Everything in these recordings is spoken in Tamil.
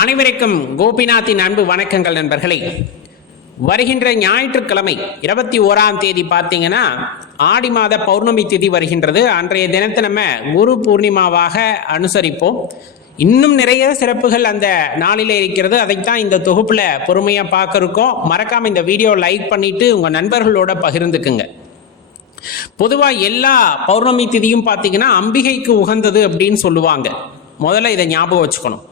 அனைவருக்கும் கோபிநாத்தின் அன்பு வணக்கங்கள் நண்பர்களே. வருகின்ற ஞாயிற்றுக்கிழமை இருபத்தி ஓராம் தேதி பார்த்தீங்கன்னா ஆடி மாத பௌர்ணமி திதி வருகின்றது. அன்றைய தினத்தை நம்ம குரு பூர்ணிமாவாக அனுசரிப்போம். இன்னும் நிறைய சிறப்புகள் அந்த நாளில் இருக்கிறது. அதைத்தான் இந்த தொகுப்புல பொறுமையா பார்க்க இருக்கோம் மறக்காம இந்த வீடியோ லைக் பண்ணிட்டு உங்க நண்பர்களோட பகிர்ந்துக்குங்க. பொதுவா எல்லா பௌர்ணமி திதியும் பார்த்தீங்கன்னா அம்பிகைக்கு உகந்தது அப்படின்னு சொல்லுவாங்க. முதல்ல இதை ஞாபகம் வச்சுக்கணும்.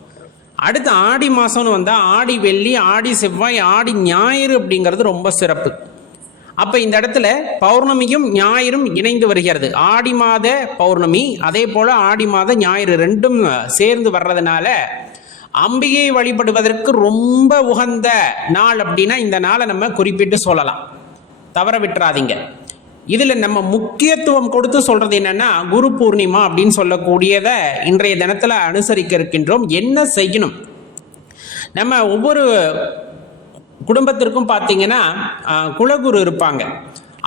அடுத்து ஆடி மாதம்னு வந்தால் ஆடி வெள்ளி ஆடி செவ்வாய் ஆடி ஞாயிறு அப்படிங்கிறது ரொம்ப சிறப்பு. அப்போ இந்த இடத்துல பௌர்ணமியும் ஞாயிறும் இணைந்து வருகிறது. ஆடி மாத பௌர்ணமி அதே போல் ஆடி மாத ஞாயிறு ரெண்டும் சேர்ந்து வர்றதுனால அம்பிகையை வழிபடுவதற்கு ரொம்ப உகந்த நாள் அப்படின்னா இந்த நாளை நம்ம குறிப்பிட்டு சொல்லலாம். தவற விட்டுறாதீங்க. இதில் நம்ம முக்கியத்துவம் கொடுத்து சொல்றது என்னன்னா குரு பூர்ணிமா அப்படின்னு சொல்லக்கூடியதை இன்றைய தினத்தில் அனுசரிக்க இருக்கின்றோம் என்ன செய்யணும்? நம்ம ஒவ்வொரு குடும்பத்திற்கும் பார்த்தீங்கன்னா குலகுரு இருப்பாங்க.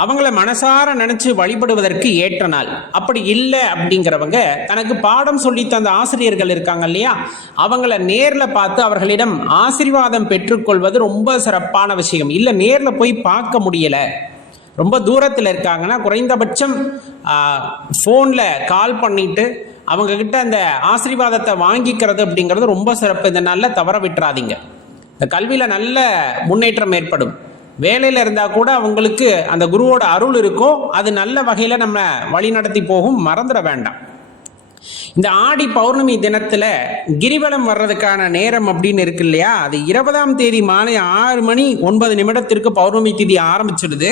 அவங்கள மனசார நினச்சி வழிபடுவதற்கு ஏற்ற நாள். அப்படி இல்லை அப்படிங்கிறவங்க தனக்கு பாடம் சொல்லி தந்த ஆசிரியர்கள் இருக்காங்க இல்லையா? அவங்கள நேரில் பார்த்து அவர்களிடம் ஆசீர்வாதம் பெற்றுக்கொள்வது ரொம்ப சிறப்பான விஷயம். இல்லை நேரில் போய் பார்க்க முடியலை. ரொம்ப தூரத்தில் இருக்காங்கன்னா குறைந்தபட்சம் ஃபோனில் கால் பண்ணிட்டு அவங்க கிட்ட அந்த ஆசீர்வாதத்தை வாங்கிக்கிறது அப்படிங்கிறது ரொம்ப சிறப்பு. இந்த நாளில் தவற விட்டுறாதீங்க. இந்த கல்வியில் நல்ல முன்னேற்றம் ஏற்படும். வேலையில் இருந்தால் கூட அவங்களுக்கு அந்த குருவோட அருள் இருக்கும் அது நல்ல வகையில் நம்ம வழி நடத்தி போகும் மறந்துட வேண்டாம். இந்த ஆடி பௌர்ணமி தினத்துல கிரிவலம் வர்றதுக்கான நேரம் அப்படின்னு இருக்கு இல்லையா? அது இருபதாம் தேதி மாலை ஆறு மணி ஒன்பது நிமிடத்திற்கு பௌர்ணமி திதி ஆரம்பிச்சிடுது.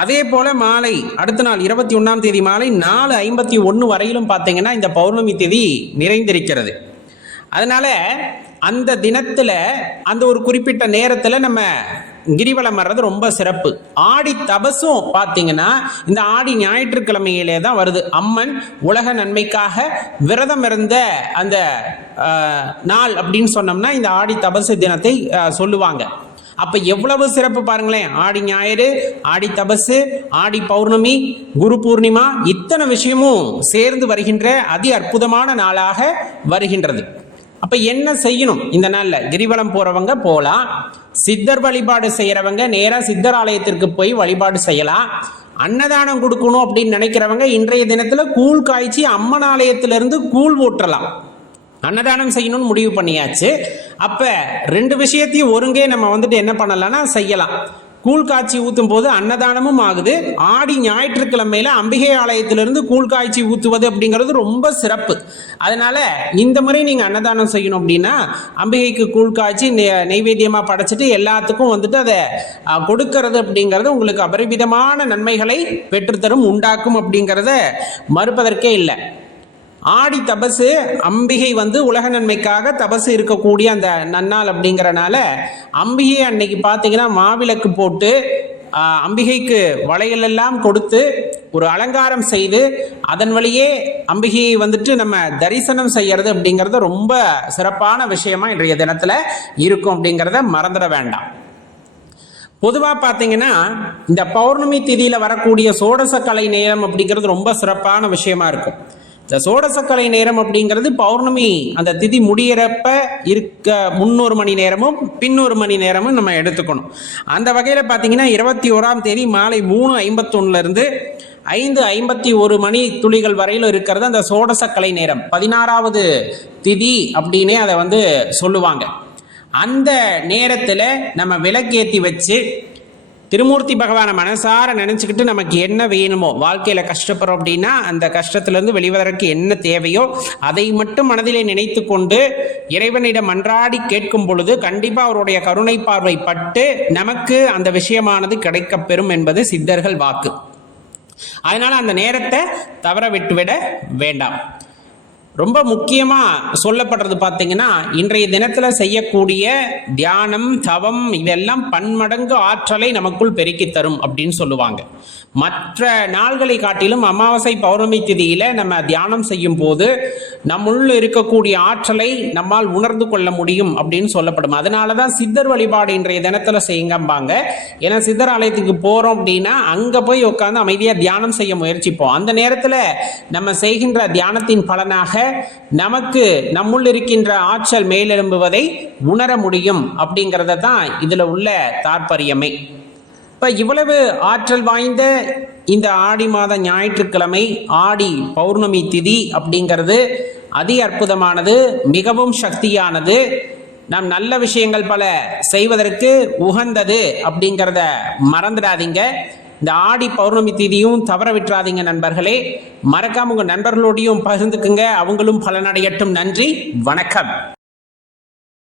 அதே போல மாலை அடுத்த நாள் இருபத்தி ஒன்றாம் தேதி மாலை நாலு ஐம்பத்தி ஒன்று வரையிலும் பார்த்தீங்கன்னா இந்த பௌர்ணமி தேதி நிறைந்திருக்கிறது. அதனால அந்த தினத்தில் அந்த ஒரு குறிப்பிட்ட நேரத்தில் நம்ம கிரிவலம் வர்றது ரொம்ப சிறப்பு. ஆடி தபசும் பார்த்தீங்கன்னா இந்த ஆடி ஞாயிற்றுக்கிழமையிலே தான் வருது. அம்மன் உலக நன்மைக்காக விரதம் இருந்த அந்த நாள் அப்படின்னு சொன்னோம்னா இந்த ஆடி தபசு தினத்தை சொல்லுவாங்க. அப்ப எவ்வளவு சிறப்பு பாருங்களேன். ஆடி ஞாயிறு ஆடி தபசு ஆடி பௌர்ணமி குரு பூர்ணிமா இத்தனை விஷயமும் சேர்ந்து வருகின்ற அதி அற்புதமான நாளாக வருகின்றது. அப்ப என்ன செய்யணும் இந்த நாளில்? கிரிவலம் போறவங்க போலாம். சித்தர் வழிபாடு செய்யறவங்க நேரா சித்தர் ஆலயத்திற்கு போய் வழிபாடு செய்யலாம். அன்னதானம் கொடுக்கணும் அப்படின்னு நினைக்கிறவங்க இன்றைய தினத்துல கூழ் காய்ச்சி அம்மன் ஆலயத்திலிருந்து கூழ் ஊற்றலாம். அன்னதானம் செய்யணும்னு முடிவு பண்ணியாச்சு. அப்ப ரெண்டு விஷயத்தையும் ஒருங்கே நம்ம வந்துட்டு என்ன பண்ணலாம்னா செய்யலாம். கூழ் காய்ச்சி ஊற்றும் போது அன்னதானமும் ஆகுது. ஆடி ஞாயிற்றுக்கிழமையில் அம்பிகை ஆலயத்திலிருந்து கூழ் காய்ச்சி ஊற்றுவது அப்படிங்கிறது ரொம்ப சிறப்பு. அதனால் இந்த முறை நீங்கள் அன்னதானம் செய்யணும் அப்படின்னா அம்பிகைக்கு கூழ் காய்ச்சி நெ- படைச்சிட்டு எல்லாத்துக்கும் வந்துட்டு அதை கொடுக்கறது அப்படிங்கிறது உங்களுக்கு அபரிவிதமான நன்மைகளை பெற்றுத்தரும் உண்டாக்கும் அப்படிங்கிறத மறுப்பதற்கே இல்லை. ஆடி தபசு அம்பிகை வந்து உலக நன்மைக்காக தபசு இருக்கக்கூடிய அந்த நன்னாள் அப்படிங்கிறனால அம்பிகை அன்னைக்கு பார்த்தீங்கன்னா மாவிளக்கு போட்டு அம்பிகைக்கு வளையலெல்லாம் கொடுத்து ஒரு அலங்காரம் செய்து அதன் வழியே அம்பிகையை வந்துட்டு நம்ம தரிசனம் செய்யறது அப்படிங்கிறது ரொம்ப சிறப்பான விஷயமா இன்றைய தினத்துல இருக்கும் அப்படிங்கிறத மறந்துட வேண்டாம். பொதுவாக பார்த்தீங்கன்னா இந்த பௌர்ணமி திதியில் வரக்கூடிய சோடச கலை நேரம் அப்படிங்கிறது ரொம்ப சிறப்பான விஷயமா இருக்கும். இந்த சோடசக்கலை நேரம் அப்படிங்கிறது பௌர்ணமி அந்த திதி முடியிறப்ப இருக்க முன்னூறு மணி நேரமும் பின்னொரு மணி நேரமும் நம்ம எடுத்துக்கணும். அந்த வகையில் பார்த்தீங்கன்னா இருபத்தி ஓராம் தேதி மாலை மூணு ஐம்பத்தொன்னுலேருந்து ஐந்து ஐம்பத்தி ஒரு மணி துளிகள் வரையிலும் இருக்கிறது அந்த சோடசக்கலை நேரம். பதினாறாவது திதி அப்படின்னே அதை வந்து சொல்லுவாங்க. அந்த நேரத்தில் நம்ம விளக்கேற்றி வச்சு திருமூர்த்தி பகவானை மனசார நினச்சிக்கிட்டு நமக்கு என்ன வேணுமோ வாழ்க்கையில் கஷ்டப்படுறோம் அப்படின்னா அந்த கஷ்டத்திலிருந்து வெளிவதற்கு என்ன தேவையோ அதை மட்டும் மனதிலே நினைத்து கொண்டு இறைவனிடம் அன்றாடி கேட்கும் பொழுது கண்டிப்பாக அவருடைய கருணை பார்வை பட்டு நமக்கு அந்த விஷயமானது கிடைக்கப்பெறும் என்பது சித்தர்கள் வாக்கு. அதனால அந்த நேரத்தை தவற விட்டுவிட வேண்டாம். ரொம்ப முக்கியமாக சொல்லப்படுறது பார்த்தீங்கன்னா இன்றைய தினத்தில் செய்யக்கூடிய தியானம் தவம் இதெல்லாம் பன்மடங்கு ஆற்றலை நமக்குள் பெருக்கி தரும் அப்படின்னு சொல்லுவாங்க. மற்ற நாள்களை காட்டிலும் அமாவாசை பௌர்ணமி திதியில நம்ம தியானம் செய்யும் போது நம்முள்ள இருக்கக்கூடிய ஆற்றலை நம்மால் உணர்ந்து கொள்ள முடியும் அப்படின்னு சொல்லப்படும். அதனால தான் சித்தர் வழிபாடு இன்றைய தினத்துல செய்யுங்கம்பாங்க. ஏன்னா சித்தர் ஆலயத்துக்கு போறோம் அப்படின்னா அங்க போய் உட்காந்து அமைதியா தியானம் செய்ய முயற்சிப்போம். அந்த நேரத்துல நம்ம செய்கின்ற தியானத்தின் பலனாக நமக்கு நம்முள் இருக்கின்ற ஆற்றல் மேலெழும்புவதை உணர முடியும் அப்படிங்கிறத தான் இதுல உள்ள தாற்பயமே. இப்போ இவ்வளவு ஆற்றல் வாய்ந்த இந்த ஆடி மாத ஞாயிற்றுக்கிழமை ஆடி பௌர்ணமி திதி அப்படிங்கிறது அதி அற்புதமானது மிகவும் சக்தியானது. நாம் நல்ல விஷயங்கள் பல செய்வதற்கு உகந்தது அப்படிங்கிறத மறந்துடாதீங்க. இந்த ஆடி பௌர்ணமி திதியும் தவற விட்டுறாதீங்க நண்பர்களே. மறக்காம உங்க நண்பர்களோடையும் பகிர்ந்துக்குங்க. அவங்களும் பலனடையட்டும். நன்றி. வணக்கம்.